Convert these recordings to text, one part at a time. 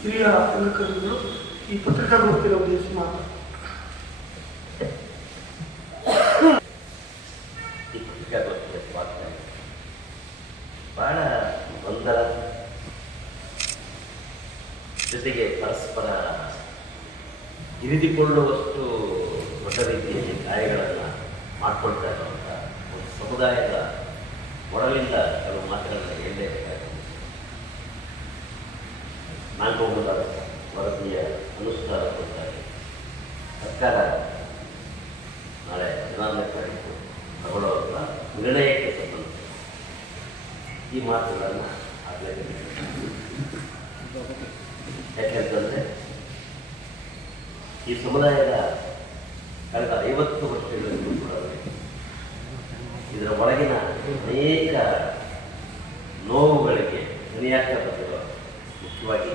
ಹಿರಿಯ ಅಂಗಕರ್ಮಿಗಳು ಈ ಪತ್ರಿಕಾಗೋಷ್ಠಿಯ ಉದ್ದೇಶ ಮಾತು ಈ ಪತ್ರಿಕಾಗೋಷ್ಠಿಯ ಸ್ವಾಗತ. ಬಹಳ ಜೊತೆಗೆ ಪರಸ್ಪರ ಇರಿದುಕೊಳ್ಳುವಷ್ಟು ದೊಡ್ಡ ರೀತಿಯಲ್ಲಿ ಕಾರ್ಯಗಳನ್ನು ಮಾಡ್ಕೊಳ್ತಾ ಇರುವಂಥ ಒಂದು ಸಮುದಾಯದ ಒಡಲಿಂದ ಕೆಲವು ಮಾತುಗಳನ್ನು ಹೇಳಲೇಬೇಕಾಗಿದೆ ನಾಲ್ಕೊಂಬಲ ವರದಿಯ ಅನುಷ್ಠಾನ ಕೊಡ್ತಾರೆ. ಸರ್ಕಾರ ನಾಳೆ ಹದಿನಾರನೇ ತಾರೀಕು ತಗೊಳ್ಳುವಂಥ ನಿರ್ಣಯಕ್ಕೆ ಸಂಬಂಧಿಸಿದೆ. ಈ ಮಾತುಗಳನ್ನು ಆಗಲೇ ಯಾಕೆಂತಂದರೆ ಈ ಸಮುದಾಯದ ಕಳೆದ ಐವತ್ತು ವರ್ಷಗಳಿಂದ ಕೂಡ ಇದರ ಒಳಗಿನ ಅನೇಕ ನೋವುಗಳಿಗೆ ಧ್ವನಿಯಾಕ ಬಂದಿರುವ ಮುಖ್ಯವಾಗಿ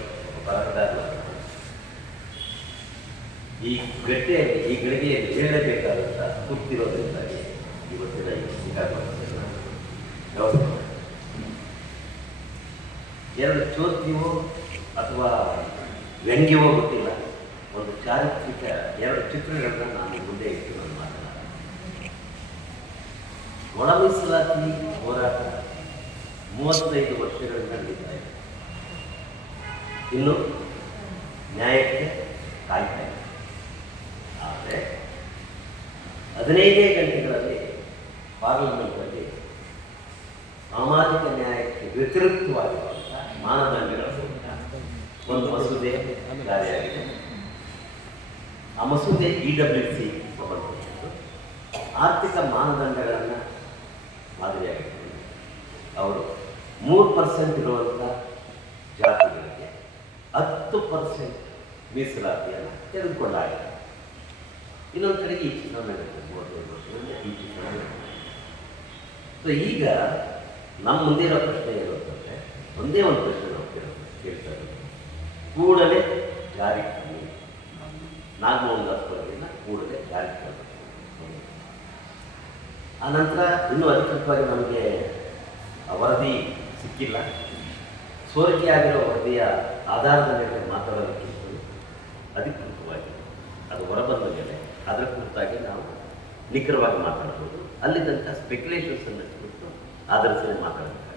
ಈ ಗಟ್ಟೆಯಲ್ಲಿ, ಈ ಗಳಿಗೆಯಲ್ಲಿ ಹೇಳಬೇಕಾದಂಥ ಕೂತಿರೋದ್ರಿಂದಾಗಿ ಇವತ್ತಿನ ಈ ವ್ಯವಸ್ಥೆ ಎರಡು ಚೋದ್ಯವೋ ಅಥವಾ ವ್ಯಂಗ್ಯವೋ ಗೊತ್ತಿಲ್ಲ. ಒಂದು ಚಾರಿತ್ರಿಕ ಎರಡು ಚಿತ್ರಗಳನ್ನ ನಾನು ಮುಂದೆ ಇಟ್ಟು ನಾನು ಮಾತನಾಡ ಒಳ ಮೀಸಲಾತಿ ಹೋರಾಟ ಮೂವತ್ತೈದು ವರ್ಷಗಳಿಂದ ನಡೀತಾ ಇನ್ನು ನ್ಯಾಯಕ್ಕೆ ಕಾಯ್ತಾ ಇದೆ ಆದರೆ ಹದಿನೈದೇ ಗಂಟೆಗಳಲ್ಲಿ ಪಾರ್ಲಿಮೆಂಟಲ್ಲಿ ಸಾಮಾಜಿಕ ನ್ಯಾಯಕ್ಕೆ ವ್ಯತಿರಿಕ್ತವಾಗಿರುವಂಥ ಮಾನದಂಡಗಳು ಒಂದು ಮಸೂದೆ ಜಾರಿಯಾಗಿದೆ. ಆ ಮಸೂದೆ ಇ ಡಬ್ಲ್ಯೂ ಸಿ ಸಂಬಂಧಪಟ್ಟದ್ದು. ಆರ್ಥಿಕ ಮಾನದಂಡಗಳನ್ನು ಮಾದರಿಯಾಗಿರ್ತದೆ ಅವರು ಮೂರು ಪರ್ಸೆಂಟ್ ಇರುವಂಥ ಜಾತಿಗಳಿಗೆ ಹತ್ತು ಪರ್ಸೆಂಟ್ ಮೀಸಲಾತಿಯನ್ನು ತೆಗೆದುಕೊಂಡಾಗಿದೆ. ಇನ್ನೊಂದು ಕಡೆಗೆ ಈ ಚುನಾವಣೆ ಈ ಚುನಾವಣೆ ಸೊ ಈಗ ನಮ್ಮ ಮುಂದೆ ಇರೋ ಪ್ರಶ್ನೆ ಏನು ಅಂತಂದರೆ, ಒಂದೇ ಒಂದು ಪ್ರಶ್ನೆ ನಾವು ಕೇಳ್ತಾ ಕೇಳ್ತಾ ಕೂಡಲೇ ಜಾರಿ ತನ್ನಿ ನಾಗಮೋಹನ್ ಕೂಡಲೇ ಜಾರಿ ತರಬೇಕು ಆ ನಂತರ ಇನ್ನೂ ಅಧಿಕೃತವಾಗಿ ನಮಗೆ ವರದಿ ಸಿಕ್ಕಿಲ್ಲ. ಸೋರಿಕೆಯಾಗಿರೋ ವರದಿಯ ಆಧಾರದ ಮೇಲೆ ಮಾತಾಡೋದಕ್ಕಿಂತ ಅಧಿಕೃತವಾಗಿ ಅದು ಹೊರಬಂದ ಮೇಲೆ ಅದರ ಕುರಿತಾಗಿ ನಾವು ನಿಖರವಾಗಿ ಮಾತಾಡಬಹುದು. ಅಲ್ಲಿ ತನಕ ಸ್ಪೆಕ್ಯುಲೇಷನ್ಸನ್ನು ಕುರಿತು ಆಧರಿಸಲು ಮಾತಾಡಬೇಕಾಗುತ್ತೆ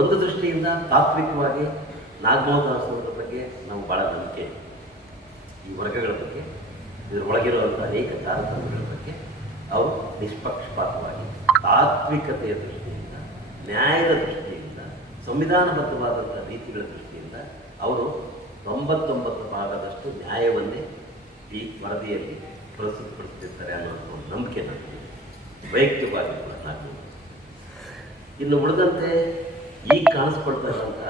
ಒಂದು ದೃಷ್ಟಿಯಿಂದ ತಾತ್ವಿಕವಾಗಿ ನಾಗಮೋಹನ್ ದಾಸ್ ಬಗ್ಗೆ ನಾವು ಭಾಳ ನಂಬಿಕೆ ಈ ವರ್ಗಗಳ ಬಗ್ಗೆ ಇದರೊಳಗಿರುವಂಥ ಅನೇಕ ತಾರತಮ್ಯಗಳ ಬಗ್ಗೆ ಅವರು ನಿಷ್ಪಕ್ಷಪಾತವಾಗಿ ತಾತ್ವಿಕತೆಯ ದೃಷ್ಟಿಯಿಂದ, ನ್ಯಾಯದ ದೃಷ್ಟಿಯಿಂದ ಸಂವಿಧಾನಬದ್ಧವಾದಂಥ ರೀತಿಗಳ ದೃಷ್ಟಿಯಿಂದ ಅವರು ತೊಂಬತ್ತೊಂಬತ್ತು ಭಾಗದಷ್ಟು ನ್ಯಾಯವನ್ನೇ ಈ ವರದಿಯಲ್ಲಿ ಪ್ರಸ್ತುತಪಡಿಸುತ್ತಿರ್ತಾರೆ ಅನ್ನೋ ಒಂದು ನಂಬಿಕೆ ನನಗೆ ವೈಯಕ್ತಿಕವಾಗಿ ಕೂಡ ನಾನು ಇನ್ನು ಉಳಿದಂತೆ ಈಗ ಕಾಣಿಸ್ಕೊಳ್ತಕ್ಕಂಥ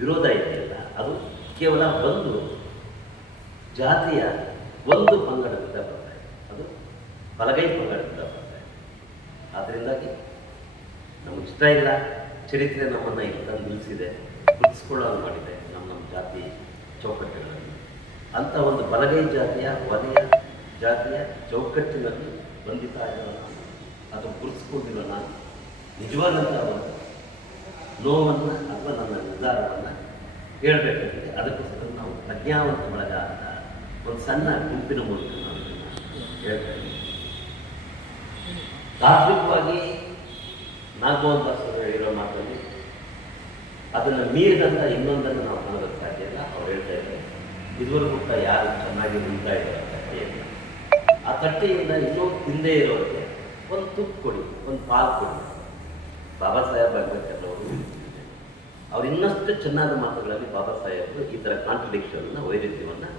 ವಿರೋಧ ಇದೆಯಲ್ಲ, ಅದು ಕೇವಲ ಒಂದು ಜಾತಿಯ ಒಂದು ಪಂಗಡದಿಂದ ಬರ್ತಾ ಇದೆ ಅದು ಬಲಗೈ ಪಂಗಡದಿಂದ ಬರ್ತಾ ಇದೆ ಆದ್ದರಿಂದಾಗಿ ನಮಗಿಷ್ಟ ಇಲ್ಲ. ಚರಿತ್ರೆ ನಮ್ಮನ್ನು ಇಲ್ಲಿ ತಂದು ನಿಲ್ಲಿಸಿದೆ. ಗುರುತಿಸ್ಕೊಳ್ಳೋದು ಮಾಡಿದೆ ನಮ್ಮ ನಮ್ಮ ಜಾತಿ ಚೌಕಟ್ಟುಗಳಲ್ಲಿ. ಅಂಥ ಒಂದು ಬಲಗೈ ಜಾತಿಯ, ವಲಯ ಜಾತಿಯ ಚೌಕಟ್ಟಿನಲ್ಲಿ ಬಂಧಿತ ಇರೋಣ ನಾನು ಅಥವಾ ಗುರುತಿಸ್ಕೊಂಡಿರೋ ನಾನು ನಿಜವಾದಂಥ ಒಂದು ನೋವನ್ನು ಅಥವಾ ನನ್ನ ನಿರ್ಧಾರವನ್ನು ಹೇಳಬೇಕಾಗಿದೆ ಅದಕ್ಕೋಸ್ಕರ ನಾವು ಪ್ರಜ್ಞಾವಂತ ಬಳಗ ಅಂತ ಒಂದು ಸಣ್ಣ ಗುಂಪಿನ ಮೂಲಕ ನಾವು ಹೇಳ್ತೇವೆ ಹೇಳ್ತಾ ತಾತ್ವಿಕವಾಗಿ ದಾಸ್ ಅವರು ಹೇಳಿರೋ ಮಾತಲ್ಲಿ ಅದನ್ನು ಮೀರಿದಂಥ ಇನ್ನೊಂದನ್ನು ನಾವು ಕಾಣೋದಕ್ಕೆ ಸಾಧ್ಯ ಇಲ್ಲ. ಅವ್ರು ಹೇಳ್ತಾ ಇದ್ದಾರೆ ಇದುವರೆಗೂ ಕೂಡ ಯಾರು ಚೆನ್ನಾಗಿ ನಿಲ್ತಾ ಇದ್ದಾರೆ ತಟ್ಟೆಯಲ್ಲಿ ಆ ಕಟ್ಟೆಯಿಂದ ಇನ್ನೂ ಹಿಂದೆ ಇರೋರಿಗೆ ಒಂದು ತುಪ್ಪು ಕೊಡಿ, ಒಂದು ಪಾಲು ಕೊಡಿ. ಬಾಬಾ ಸಾಹೇಬ್ ಅಂಬೇಡ್ಕರ್ ಅವರು ಅವ್ರು ಇನ್ನಷ್ಟು ಚೆನ್ನಾದ ಮಾತುಗಳಲ್ಲಿ ಬಾಬಾ ಸಾಹೇಬರು ಈ ಥರ ಕಾಂಟ್ರಡಿಕ್ಷನ್ನ ವೈರುಧ್ಯವನ್ನು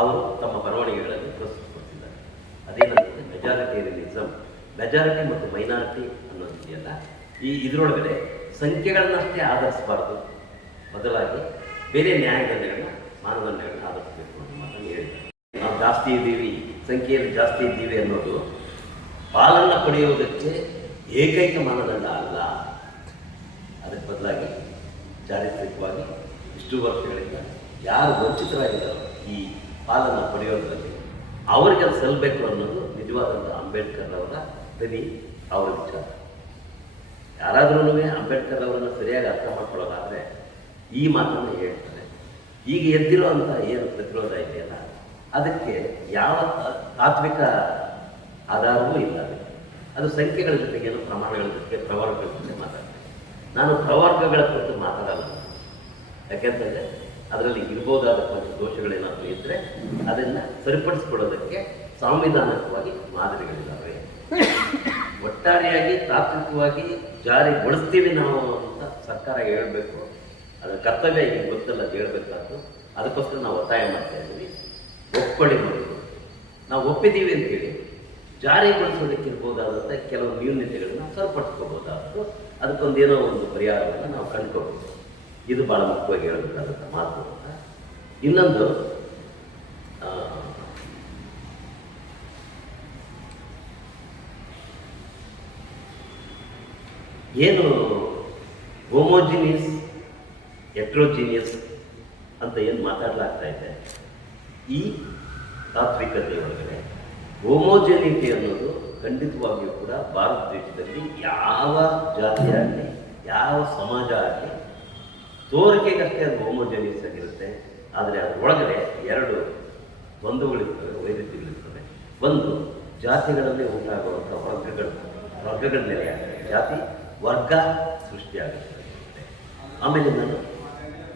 ಅವರು ತಮ್ಮ ಬರವಣಿಗೆಗಳಲ್ಲಿ ಪ್ರಸ್ತುತಪಡಿಸಿದ್ದಾರೆ. ಅದೇನಂತಂದರೆ ಮೆಜಾರಿಟೇರಿಯನಿಸಮ್ ಮೆಜಾರಿಟಿ ಮತ್ತು ಮೈನಾರಿಟಿ ಅನ್ನೋದಿದೆಯಲ್ಲ ಈ ಇದರೊಳಗಡೆ ಸಂಖ್ಯೆಗಳನ್ನಷ್ಟೇ ಆಧರಿಸಬಾರ್ದು. ಬದಲಾಗಿ ಬೇರೆ ನ್ಯಾಯದಂಡಗಳನ್ನ ಮಾನದಂಡಗಳನ್ನ ಆಧರಿಸಬೇಕು ಅನ್ನೋ ಮಾತನ್ನು ಹೇಳಿದ್ದಾರೆ ನಾವು ಜಾಸ್ತಿ ಇದ್ದೀವಿ, ಸಂಖ್ಯೆಯಲ್ಲಿ ಜಾಸ್ತಿ ಇದ್ದೀವಿ ಅನ್ನೋದು ಪಾಲನ್ನು ಪಡೆಯುವುದಕ್ಕೆ ಏಕೈಕ ಮಾನದಂಡ ಅಲ್ಲ. ಅದಕ್ಕೆ ಬದಲಾಗಿ ಚಾರಿತ್ರಿಕವಾಗಿ ಇಷ್ಟು ವರ್ಷಗಳಿಂದ ಯಾರು ವಂಚಿತರಾಗಿದ್ದಾರೋ ಈ ಪಾಲನ್ನು ಪಡೆಯೋದ್ರಲ್ಲಿ ಅವರಿಗೆ ಅದು ಸಲ್ಲಬೇಕು ಅನ್ನೋದು ನಿಜವಾದಂಥ ಅಂಬೇಡ್ಕರ್ ಅವರ ದನಿ, ಅವರ ವಿಚಾರ. ಯಾರಾದ್ರೂ ಅಂಬೇಡ್ಕರ್ ಅವರನ್ನು ಸರಿಯಾಗಿ ಅರ್ಥ ಮಾಡ್ಕೊಳ್ಳೋದಾದರೆ ಈ ಮಾತನ್ನು ಹೇಳ್ತಾರೆ. ಈಗ ಎದ್ದಿರುವಂಥ ಏನು ಪ್ರತಿರೋಧ ಇದೆಯಲ್ಲ, ಅದಕ್ಕೆ ಯಾವ ತಾತ್ವಿಕ ಆಧಾರವೂ ಇಲ್ಲ ಅದು ಸಂಖ್ಯೆಗಳ ಜೊತೆಗೇನು ಪ್ರಮಾಣಗಳ ಜೊತೆಗೆ ಪ್ರವರ್ಗಗಳ ಜೊತೆ ಮಾತಾಡ್ತಾರೆ. ನಾನು ಪ್ರವರ್ಗಗಳ ಕುರಿತು ಮಾತಾಡಲ್ಲ. ಯಾಕೆಂತಂದರೆ ಅದರಲ್ಲಿ ಇರ್ಬೋದಾದ ಕೊಂಚ ದೋಷಗಳೇನಾದರೂ ಇದ್ದರೆ ಅದನ್ನು ಸರಿಪಡಿಸ್ಕೊಳ್ಳೋದಕ್ಕೆ ಸಾಂವಿಧಾನಿಕವಾಗಿ ಮಾದರಿಗಳಿದ್ದಾವೆ ಒಟ್ಟಾರೆಯಾಗಿ ತಾತ್ವಿಕವಾಗಿ ಜಾರಿಗೊಳಿಸ್ತೀವಿ ನಾವು ಅಂತ ಸರ್ಕಾರ ಹೇಳಬೇಕು. ಅದರ ಕರ್ತವ್ಯ ಈಗ ಗೊತ್ತಲ್ಲ ಹೇಳಬೇಕಾದ್ರು ಅದಕ್ಕೋಸ್ಕರ ನಾವು ಒತ್ತಾಯ ಮಾಡ್ತಾ ಇದ್ದೀವಿ. ಒಪ್ಕೊಳ್ಳಿ ಮಾಡೋದು ನಾವು ಒಪ್ಪಿದ್ದೀವಿ ಅಂತೇಳಿ. ಇರ್ಬೋದಾದಂಥ ಕೆಲವು ನ್ಯೂನ್ಯತೆಗಳನ್ನ ಸರಿಪಡಿಸ್ಕೋಬೋದಾದ್ರು ಅದಕ್ಕೊಂದೇನೋ ಒಂದು ಪರಿಹಾರವನ್ನು ನಾವು ಕಂಡುಕೋಬೇಕು ಇದು ಭಾಳ ಮುಖ್ಯವಾಗಿ ಹೇಳಬೇಕಾದಂಥ ಮಾತು ಅಂತ. ಇನ್ನೊಂದು ಆ, ಏನು ಹೋಮೋಜಿನಿಯಸ್ ಎಟ್ರೋಜಿನಿಯಸ್ ಅಂತ ಏನು ಮಾತಾಡಲಾಗ್ತಾ ಇದೆ? ಈ ತಾತ್ವಿಕತೆ ಒಳಗಡೆ ಹೋಮೋಜಿನಿಟಿ ಅನ್ನೋದು ಖಂಡಿತವಾಗಿಯೂ ಕೂಡ ಭಾರತ ದೇಶದಲ್ಲಿ ಯಾವ ಜಾತಿ ಯಾವ ಸಮಾಜ ಆಗಲಿ ತೋರಿಕೆಗಷ್ಟೇ ಅದು ಹೋಮೋಜಿನಿಯಸ್ ಆಗಿರುತ್ತೆ. ಆದರೆ ಅದರೊಳಗಡೆ ಎರಡು ಬಂಧುಗಳಿರ್ತವೆ ವೈರುಧ್ಯಗಳಿರ್ತವೆ ಒಂದು ಜಾತಿಗಳಲ್ಲಿ ಉಂಟಾಗುವಂಥ ವರ್ಗಗಳು, ವರ್ಗಗಳ ಮೇಲೆ ಜಾತಿ ವರ್ಗ ಸೃಷ್ಟಿಯಾಗುತ್ತೆ ಆಮೇಲೆ ನಾನು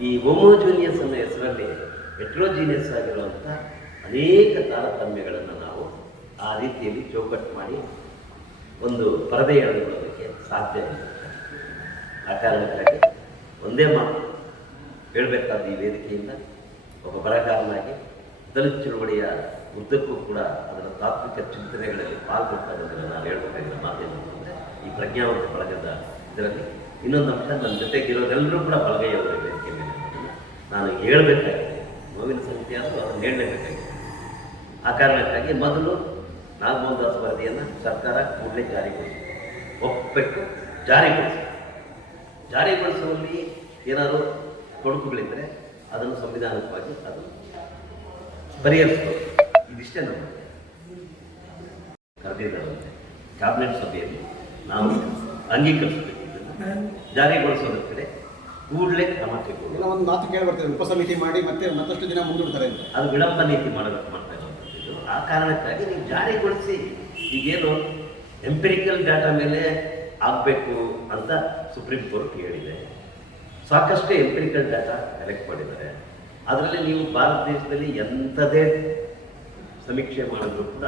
ಈ ಹೋಮೋಜೂನಿಯಸ್ ಅನ್ನೋ ಹೆಸರಲ್ಲಿ ಹೆಟ್ರೋಜೀನಿಯಸ್ ಆಗಿರುವಂಥ ಅನೇಕ ತಾರತಮ್ಯಗಳನ್ನು ನಾವು ಆ ರೀತಿಯಲ್ಲಿ ಚೌಕಟ್ಟು ಮಾಡಿ ಒಂದು ಪರದೆ ಹೇಳಿಕೊಳ್ಳೋದಕ್ಕೆ ಸಾಧ್ಯ ಆ ಕಾರಣಕ್ಕಾಗಿ ಒಂದೇ ಮಾತು ಹೇಳಬೇಕಾದ ಈ ವೇದಿಕೆಯಿಂದ ಒಬ್ಬ ಬರಗಾರನಾಗಿ ದಲಿತ ಚಳುವಳಿಯ ಉದ್ದಕ್ಕೂ ಕೂಡ ಅದರ ತಾತ್ವಿಕ ಚಿಂತನೆಗಳಲ್ಲಿ ಪಾಲ್ಗೊಳ್ತಾ ಬಂದಿಲ್ಲ ನಾನು ಹೇಳ್ಬೇಕಾಗಿರೋ ಮಾತೇನು ಈ ಪ್ರಜ್ಞಾವಂತ ಬಳಗದ ಇದರಲ್ಲಿ ಇನ್ನೊಂದು ಅಂಶ ನನ್ನ ಜೊತೆಗಿರೋರೆಲ್ಲರೂ ಕೂಡ ಬಳಗೈಯವರು ವೇದಿಕೆ ನಾನು ಹೇಳಬೇಕಾಗಿದೆ. ನೋವಿನ ಸಂಗತಿ ಆದರೂ ಅದನ್ನು ಹೇಳಲೇಬೇಕಾಗಿದೆ. ಆ ಕಾರಣಕ್ಕಾಗಿ ಮೊದಲು ನಾಗಮೋಹನ್ ದಾಸ್ ವರದಿಯನ್ನು ಸರ್ಕಾರ ಕೂಡಲೇ ಜಾರಿಗೊಳಿಸಿದೆ. ಒಪ್ಪಬೇಕು ಜಾರಿಗೊಳಿಸಿ ಜಾರಿಗೊಳಿಸುವಲ್ಲಿ ಏನಾದರೂ ತೊಡಕುಗಳಿದ್ದರೆ ಅದನ್ನು ಸಂವಿಧಾನಕವಾಗಿ ಅದು ಪರಿಹರಿಸ್ಬೋದು. ಇದಿಷ್ಟೇ ನಮ್ಮ ಕರೆದಿದ್ದಾರಂತೆ ಕ್ಯಾಬಿನೆಟ್ ಸಭೆಯಲ್ಲಿ ನಾವು ಅಂಗೀಕರಿಸಬೇಕು ಜಾರಿಗೊಳಿಸೋದಕ್ಕೆ ಜಾರಿಗೊಳಿಸೋದ್ರ ಕಡೆ ಕೂಡಲೇ ಕ್ರಮ ಏನೋ ಒಂದು ಮಾತು ಕೇಳಿ ಬರ್ತದೆ ಉಪಸಮಿತಿ ಮಾಡಿ ಮತ್ತೆ ಮತ್ತಷ್ಟು ದಿನ ಮುಂದೂಡ್ತಾರೆ ಅದು ವಿಳಂಬ ನೀತಿ ಮಾಡಬೇಕು ಮಾಡ್ತಾ ಇರುವಂಥದ್ದು ಆ ಕಾರಣಕ್ಕಾಗಿ ನೀವು ಜಾರಿಗೊಳಿಸಿ. ಈಗೇನು ಎಂಪಿರಿಕಲ್ ಡಾಟಾ ಮೇಲೆ ಆಗಬೇಕು ಅಂತ ಸುಪ್ರೀಂ ಕೋರ್ಟ್ ಹೇಳಿದೆ. ಸಾಕಷ್ಟು ಎಂಪಿರಿಕಲ್ ಡಾಟಾ ಕಲೆಕ್ಟ್ ಮಾಡಿದ್ದಾರೆ. ಅದರಲ್ಲಿ ನೀವು ಭಾರತ ದೇಶದಲ್ಲಿ ಎಂಥದೇ ಸಮೀಕ್ಷೆ ಮಾಡಿದ್ರು ಕೂಡ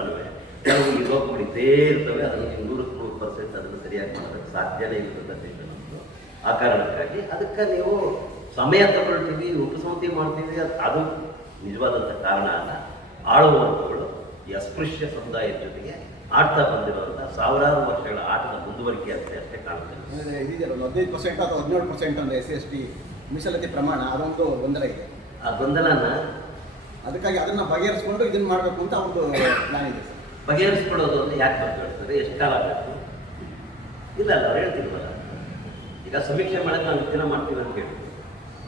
ಕೆಲವು ಯುರೋಪ್ಗಳು ಇದ್ದೇ ಇರ್ತವೆ ಅದನ್ನು ನೀವು ನೂರು ಪರ್ಸೆಂಟ್ ಅದನ್ನು ಸರಿಯಾಗಿ ಮಾಡೋದಕ್ಕೆ ಸಾಧ್ಯನೇ ಇರುತ್ತೆ ದೇಶ ನಮ್ಮದು ಆ ಕಾರಣಕ್ಕಾಗಿ ಅದಕ್ಕೆ ನೀವು ಸಮಯ ತಗೊಳ್ತೀವಿ ಉಪಸಮಿತಿ ಮಾಡ್ತೀವಿ ಅದು- ಅದು ನಿಜವಾದಂಥ ಕಾರಣ ಅಲ್ಲ. ಆಳುವಂಥಗಳು ಈ ಅಸ್ಪೃಶ್ಯ ಸಮುದಾಯದ ಜೊತೆಗೆ ಆಡ್ತಾ ಬಂದಿರುವಂಥ ಸಾವಿರಾರು ವರ್ಷಗಳ ಆಟದ ಮುಂದುವರಿಕೆ ಅಂತ ಅಷ್ಟೇ ಕಾಣುತ್ತೆ ಒಂದು ಹದಿನೈದು ಪರ್ಸೆಂಟ್ ಅಥವಾ ಹದಿನೇಳು ಪರ್ಸೆಂಟ್ ಒಂದು ಎಸ್ ಸಿ ಎಸ್ ಟಿ ಮೀಸಲಾತಿ ಪ್ರಮಾಣ ಅದೊಂದು ಗೊಂದಲ ಇದೆ. ಆ ಗೊಂದಲನ ಅದಕ್ಕಾಗಿ ಅದನ್ನು ಬಗೆಹರಿಸ್ಕೊಂಡು ಇದನ್ನ ಮಾಡಬೇಕು ಅಂತ ಒಂದು ಪ್ಲಾನ್ ಇದೆ ಸರ್. ಬಗೆಹರಿಸ್ಕೊಳ್ಳೋದು ಅಂದ್ರೆ ಯಾಕೆ ಬರ್ತಾರೆ ಎಷ್ಟು ಕಾಲ ಬೇಕು? ಇಲ್ಲ ಅಲ್ಲ ಅವ್ರು ಹೇಳ್ತಿಲ್ವಲ್ಲ ಈಗ ಸಮೀಕ್ಷೆ ಮಾಡಕ್ಕೆ ನಾವು ದಿನ ಮಾಡ್ತೀವಿ ಅಂತ ಹೇಳಿ.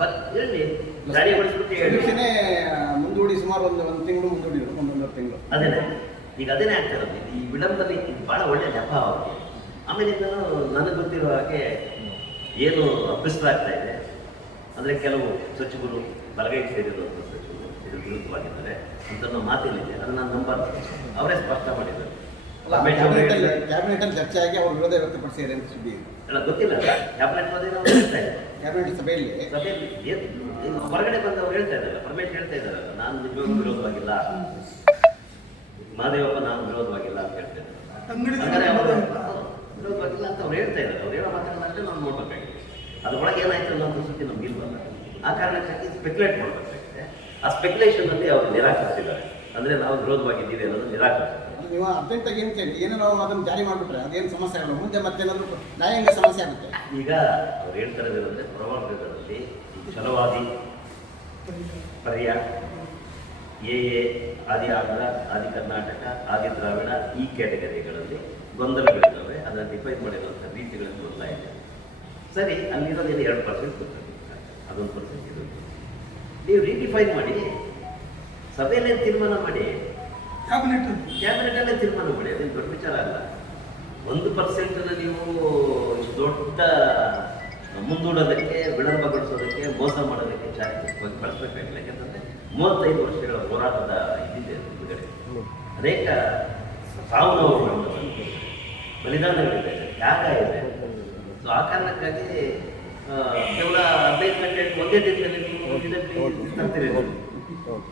ಬಟ್ ಜಾರಿಗೊಳಿಸ್ಬಿಟ್ಟು ಹೇಳಿ. ಸಮೀಕ್ಷೆನೇ ಮುಂದೂಡಿ ಸುಮಾರು ಒಂದು ಒಂದು ತಿಂಗಳು ಮುಂದೂಡಿ ಒಂದೊಂದು ತಿಂಗಳು. ಅದೇನೆ. ಈಗ ಅದೇನೇ ಆಗ್ತಾ ಇರೋದು. ಇದು ಈ ವಿಳಂಬದಲ್ಲಿ ಇದು ಭಾಳ ಒಳ್ಳೆ ನೆಪ ಅವ್ರಿಗೆ. ಆಮೇಲೆ ನಾನು ನನಗೆ ಗೊತ್ತಿರೋ ಹಾಗೆ ಏನು ಅಭ್ಯಸ್ತರಾಗ್ತಾ ಇದೆ. ಅಂದರೆ ಕೆಲವು ಸಚಿವರು ಬಲಗೈಗೆ ಸೇರಿರುವಂಥ ಸಚಿವರು ಇದ್ರ ವಿರುದ್ಧವಾಗಿದ್ದಾರೆ. ಅಂತ ಮಾತಿಲ್ಲಿದೆ ಅದನ್ನು ನಾನು ನಂಬಾರ್ದು ಅವರೇ ಸ್ಪಷ್ಟ ಮಾಡಿದ್ದಾರೆ. ಕ್ಯಾಬಿನೆಟ್ ಅಲ್ಲಿ ಅಲ್ಲಿ ಚರ್ಚೆ ಆಗಿ ಅವರು ವಿರೋಧ ವ್ಯಕ್ತಪಡಿಸಿದ್ದಾರೆ ಅಂತ ಸುದ್ದಿ ಅಲ್ಲ ಗೊತ್ತಿಲ್ಲ. ಕ್ಯಾಬಿನೆಟ್ ಕ್ಯಾಬಿನೆಟ್ ಸಭೆಯಲ್ಲಿ ಸಭೆಯಲ್ಲಿ ಹೊರಗಡೆ ಬಂದವ್ರು ಹೇಳ್ತಾ ಇದ್ದಾರೆ ಪರಮೇಶ್ ಹೇಳ್ತಾ ಇದ್ದಾರೆ ನಾನು ನಿಜವಾಗ್ಲೂ ವಿರೋಧವಾಗಿಲ್ಲ. ಮಹಾದೇವಪ್ಪ ನಾನು ವಿರೋಧವಾಗಿಲ್ಲ ಅಂತ ಹೇಳ್ತಾ ಇದ್ದಾರೆ. ಅಂಗಡಿ ವಿರೋಧವಾಗಿಲ್ಲ ಅಂತ ಅವ್ರು ಹೇಳ್ತಾ ಇದ್ದಾರೆ. ಅವ್ರು ಹೇಳೋ ಮಾತನ್ನ ಅಷ್ಟೇ ನಾವು ನೋಡ್ಬೇಕಾಗಿದೆ. ಅದ್ರೊಳಗೆ ಏನಾಯ್ತು ಅನ್ನೋ ಸುದ್ದಿ ನಮ್ಗೆ ಇಲ್ವಲ್ಲ. ಆ ಕಾರಣಕ್ಕಾಗಿ ಸ್ಪೆಕ್ಯುಲೇಟ್ ಮಾಡಬೇಕಾಗಿದೆ. ಆ ಸ್ಪೆಕ್ಯುಲೇಷನಲ್ಲಿ ಅವರು ನಿರಾಕರಿಸಿದ್ದಾರೆ. ಅಂದ್ರೆ ನಾವು ವಿರೋಧವಾಗಿದ್ದೀವಿ ಅನ್ನೋದು ನಿರಾಕರಿಸಿದ್ದಾರೆ. ನೀವು ಅರ್ಜೆಂಟಾಗಿ ಏನು ಕೇಳಿ ಏನೋ ನಾವು ಅದನ್ನು ಜಾರಿ ಮಾಡಿಬಿಟ್ರೆ ಅದೇನು ಸಮಸ್ಯೆ ಆಗಲ್ಲ, ಮುಂದೆ ಮತ್ತೇನಾದರೂ ನ್ಯಾಯಾಂಗ ಸಮಸ್ಯೆ ಆಗುತ್ತೆ. ಈಗ ಅವ್ರು ಹೇಳ್ತಾ ಇರೋದಂದ್ರೆ ಪ್ರವರ್ಗಗಳಲ್ಲಿ ಈ ಛಲವಾದಿ ಪರ್ಯ ಎ ಎ, ಆದಿ ಆಂಧ್ರ, ಆದಿ ಕರ್ನಾಟಕ, ಆದಿ ದ್ರಾವಿಡ ಈ ಕ್ಯಾಟಗರಿಗಳಲ್ಲಿ ಗೊಂದಲಗಳಿದ್ದಾವೆ ಅದನ್ನು ಡಿಫೈನ್ ಮಾಡಿರುವಂಥ ರೀತಿಗಳಲ್ಲಿ ಇದೆ. ಸರಿ ಅಲ್ಲಿರೋದೇನು ಎರಡು ಪರ್ಸೆಂಟ್ ಗೊತ್ತಾಗುತ್ತೆ ಅದೊಂದು ಪರ್ಸೆಂಟ್ ಇದು. ನೀವು ರೀಡಿಫೈನ್ ಮಾಡಿ, ಸಭೆಯಲ್ಲೇ ತೀರ್ಮಾನ ಮಾಡಿ ಕ್ಯಾಬಿನೆಟ್ ಕ್ಯಾಬಿನೆಟಲ್ಲೇ ತೀರ್ಮಾನ ಮಾಡಿ ಅದೇನು ದೊಡ್ಡ ವಿಚಾರ ಅಲ್ಲ. ಒಂದು ಪರ್ಸೆಂಟನ್ನು ನೀವು ದೊಡ್ಡ ಮುಂದೂಡೋದಕ್ಕೆ ವಿಳಂಬಗೊಳಿಸೋದಕ್ಕೆ ಮೋಸ ಮಾಡೋದಕ್ಕೆ ಚಾರಿತ್ರಿಕವಾಗಿ ಬಳಸಬೇಕಾಗಿಲ್ಲ. ಯಾಕಂತಂದ್ರೆ ಮೂವತ್ತೈದು ವರ್ಷಗಳ ಹೋರಾಟದ ಇದಿದೆ ಹಿಂದುಗಡೆ ಅನೇಕ ಸಾವು ಬಲಿದಾನಗಳಿದೆ ತ್ಯಾಗ ಇದೆ. ಸೊ ಆ ಕಾರಣಕ್ಕಾಗಿ ಕೇವಲ ಹದಿನೈದು ಗಂಟೆ ಒಂದೇ ದಿನದಲ್ಲಿ ನೀವು ಇದರಲ್ಲಿ ತರ್ತೀರಿ ನೀವು.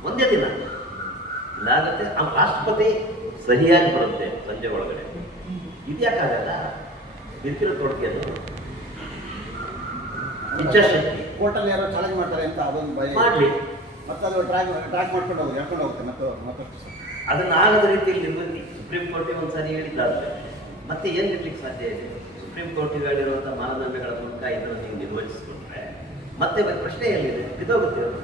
ಒಂದೇ ದಿನ. ಇಲ್ಲಾಗತ್ತೆ ಆ ರಾಷ್ಟ್ರಪತಿ ಸಹಿಯಾಗಿ ಬರುತ್ತೆ ಸಂಜೆ ಒಳಗಡೆ. ಇದ್ಯಾಕಾಗಲ್ಲ ಬಿಸಿಲು ತೊಡಗೆ ಅದು ಇಚ್ಛಾಶಕ್ತಿ. ಕೋರ್ಟಲ್ಲಿ ಯಾರೋ ಚಾಲೆಂಜ್ ಮಾಡ್ತಾರೆ ಅಂತ ಅದೊಂದು ಭಯ. ಮಾಡಲಿ. ಮತ್ತೆ ಅದು ಟ್ರ್ಯಾಕ್ ಟ್ರ್ಯಾಕ್ ಮಾಡ್ಕೊಂಡು ಹೋಗಿ ಹೇಳ್ಕೊಂಡು ಹೋಗುತ್ತೆ ಮತ್ತೆ ಮತ್ತಷ್ಟು ಸರ್. ಅದನ್ನು ಆಗದ ರೀತಿಯಲ್ಲಿ ನಿರ್ವಹಣೆ ಸುಪ್ರೀಂ ಕೋರ್ಟಿಗೆ ಹೇಳಿಲ್ಲ ಹೇಳಿದ್ದಾದ್ರೆ ಮತ್ತೆ ಏನು ಇರ್ಲಿಕ್ಕೆ ಸಾಧ್ಯ ಇದೆ? ಸುಪ್ರೀಂ ಕೋರ್ಟಿಗೆ ಹೇಳಿರುವಂಥ ಮಾನದಂಡಗಳ ಮೂಲಕ ಇದನ್ನು ನೀವು ನಿರ್ವಹಿಸಿಕೊಂಡ್ರೆ ಮತ್ತೆ ಪ್ರಶ್ನೆ ಎಲ್ಲಿದೆ ಬಿದ್ದೋಗುತ್ತೆ. ಅದು.